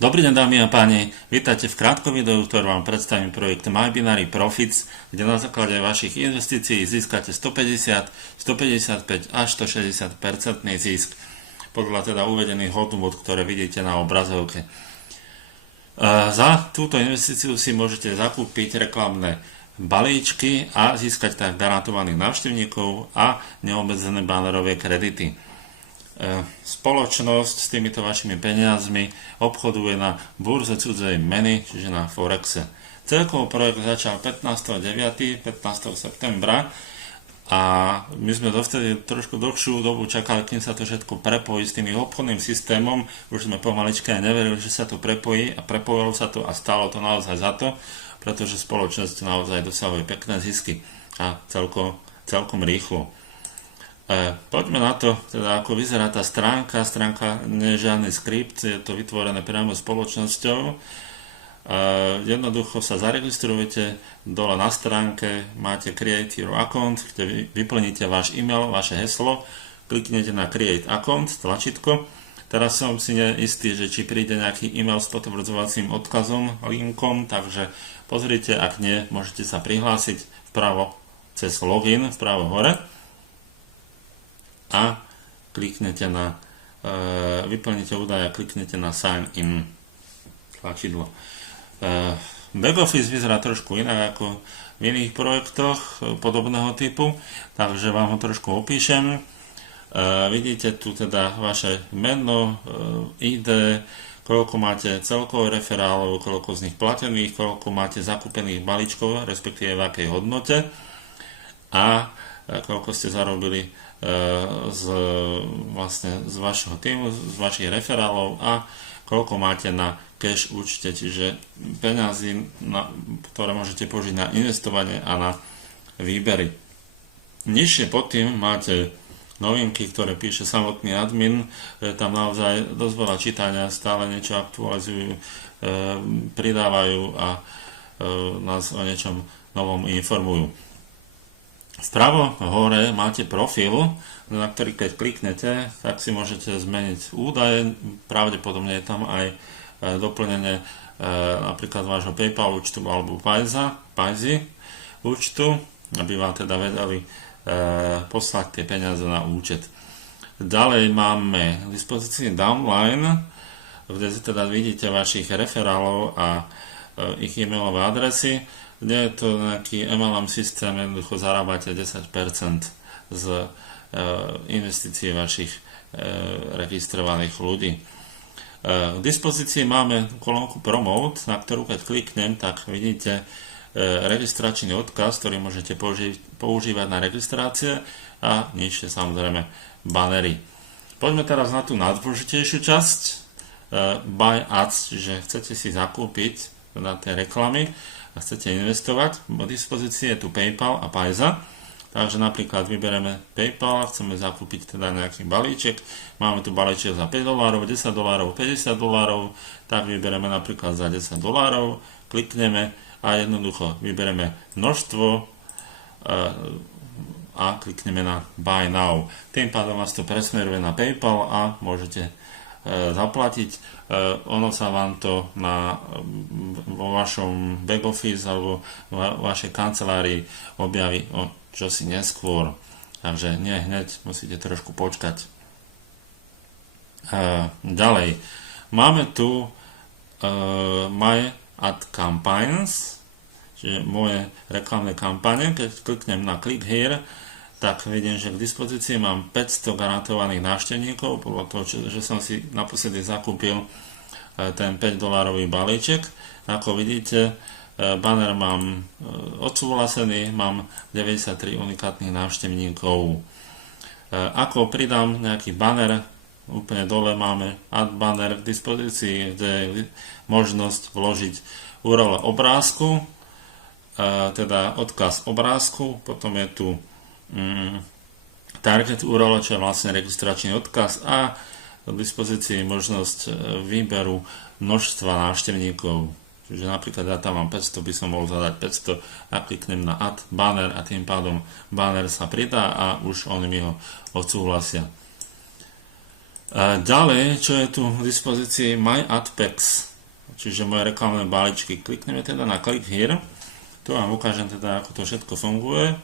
Dobrý deň dámy a páni, vítajte v krátkom videu, v ktorom vám predstavím projekt MyBinary Profits, kde na základe vašich investícií získate 150, 155 až 160% zisk podľa teda uvedených hodnôt, ktoré vidíte na obrazovke. Za túto investíciu si môžete zakúpiť reklamné balíčky a získať tak garantovaných návštevníkov a neobmedzené banerové kredity. Spoločnosť s týmito vašimi peniazmi obchoduje na burze cudzej meny, čiže na Forexe. Celkovo projekt začal 15.9., 15. septembra a my sme dovtedy trošku dlhšiu dobu čakali, kým sa to všetko prepojí s tým obchodným systémom. Už sme pomaličky aj neverili, že sa to prepojí a prepojilo sa to a stálo to naozaj za to, pretože spoločnosť naozaj dosahuje pekné zisky a celkom rýchlo. Poďme na to, teda ako vyzerá tá stránka. Stránka nie je žiadny skript, je to vytvorené priamo spoločnosťou. Jednoducho sa zaregistrujete, dole na stránke máte Create Your Account, kde vyplníte váš e-mail, vaše heslo, kliknete na Create Account, tlačítko. Teraz som si neistý, že či príde nejaký e-mail s potvrdzovacím odkazom, linkom, takže pozrite, ak nie, môžete sa prihlásiť vpravo cez login, vpravo hore. A kliknete na, vyplníte údaje a kliknete na Sign In tlačidlo. Backoffice vyzerá trošku inak ako v iných projektoch podobného typu, takže vám ho trošku opíšem. Vidíte tu teda vaše meno, ID, koľko máte celkovo referálov, koľko z nich platených, koľko máte zakúpených balíčkov, respektíve v akej hodnote a koľko ste zarobili z vašho týmu, z vašich referálov a koľko máte na cash účte, čiže peniazy, ktoré môžete použiť na investovanie a na výbery. Nižšie pod tým máte novinky, ktoré píše samotný admin, tam naozaj dosť veľa čítania, stále niečo aktualizujú, pridávajú a nás o niečom novom informujú. Vpravo hore máte profil, na ktorý keď kliknete, tak si môžete zmeniť údaje, pravdepodobne je tam aj doplnenie napríklad vášho PayPal účtu alebo Paisy účtu, aby vám teda vedeli poslať tie peniaze na účet. Ďalej máme k dispozícii downline, kde si teda vidíte vašich referálov a ich e-mailové adresy. Nie je to nejaký MLM systém, jednoducho zarábate 10% z investícií vašich registrovaných ľudí. K dispozícii máme kolónku Promote, na ktorú keď kliknem, tak vidíte registračný odkaz, ktorý môžete používať na registrácie a nižšie samozrejme banery. Poďme teraz na tú najdôležitejšiu časť, Buy Ads, čiže chcete si zakúpiť na tie reklamy a chcete investovať. V dispozícii je tu PayPal a Paisa. Takže napríklad vyberieme PayPal a chceme zakúpiť teda nejaký balíček. Máme tu balíček za $5, $10, $50, tak vyberieme napríklad za $10, klikneme a jednoducho vyberieme množstvo a klikneme na Buy Now. Tým pádom vás to presmeruje na PayPal a môžete zaplatiť. Ono sa vám to vo vašom back office alebo vo vašej kancelárii objaví o čosi neskôr. Takže nie hneď, musíte trošku počkať. Ďalej. Máme tu My Ad Campaigns, čiže moje reklamné kampane. Keď kliknem na Click Here, tak vidím, že k dispozícii mám 500 garantovaných návštevníkov, podľa toho, že som si naposledy zakúpil ten $5 balíček. Ako vidíte, banner mám odsúhlasený, mám 93 unikátnych návštevníkov. Ako pridám nejaký banner, úplne dole máme Add banner k dispozícii, kde je možnosť vložiť URL obrázku, teda odkaz obrázku, potom je tu target URL, čo je vlastne registračný odkaz a k dispozícii možnosť výberu množstva návštevníkov. Čiže napríklad ja tam mám 500, by som mohol zadať 500 a kliknem na Add banner a tým pádom banner sa pridá a už oni mi ho odsúhlasia. A ďalej, čo je tu v dispozícii, My AdPacks, čiže moje reklamné balíčky. Klikneme teda na Click Here. Tu vám ukážem teda, ako to všetko funguje,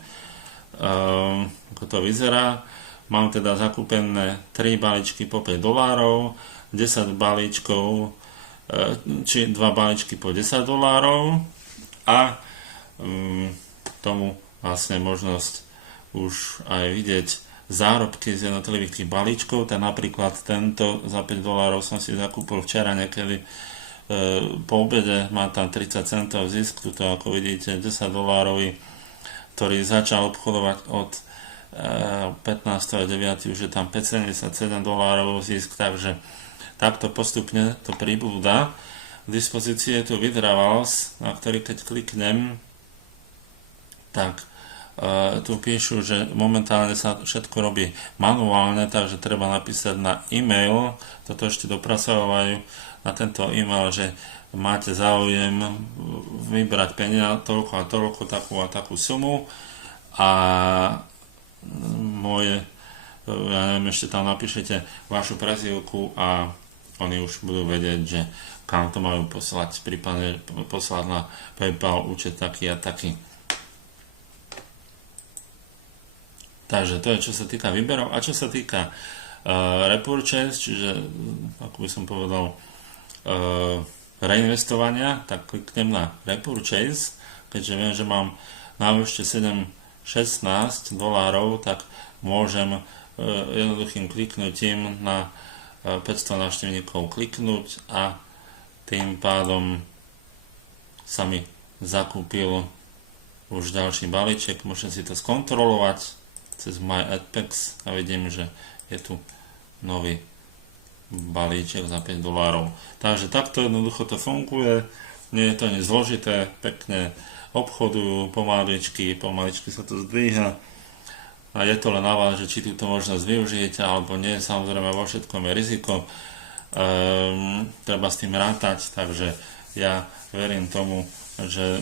ako to vyzerá. Mám teda zakúpené 3 balíčky po $5, 10 balíčkov, či 2 balíčky po $10 a tomu vlastne možnosť už aj vidieť zárobky z jednotlivých tých balíčkov. Tak napríklad tento za $5 som si zakúpil včera niekedy po obede, má tam 30 centov zisk, tuto ako vidíte $10, ktorý začal obchodovať od 15.9. už je tam $577 zisk, takže takto postupne to pribúda. V dispozícii je tu Withdrawals, na ktorý keď kliknem, tak tu píšu, že momentálne sa všetko robí manuálne, takže treba napísať na e-mail, toto ešte dopracovajú na tento e-mail, že máte záujem vybrať peniaze, toľko a toľko, takú a takú sumu a moje, ja neviem, ešte tam napíšete vašu prezývku a oni už budú vedieť, že kam to majú poslať, prípadne poslať na PayPal účet taký a taký. Takže to je, čo sa týka výberov. A čo sa týka repurchase, čiže, ako by som povedal, reinvestovania, tak kliknem na repurchase, keďže viem, že mám na účte $16, tak môžem jednoduchým kliknutím na 500 návštevníkov kliknúť a tým pádom sa mi zakúpil už ďalší balíček. Môžem si to skontrolovať cez My AdPacks a vidím, že je tu nový balíček za $5. Takže takto jednoducho to funguje, nie je to nič zložité, pekne obchodujú pomaličky sa to zdvíha a je to len na vás, že či túto možnosť využijete alebo nie. Samozrejme vo všetkom je riziko, treba s tým rátať, takže ja verím tomu, že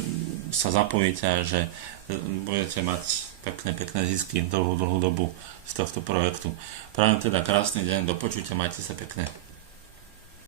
sa zapojíte a že budete mať pekné zisky dlhú dobu z tohto projektu. Prajem teda krásny deň, do počutia, majte sa pekne.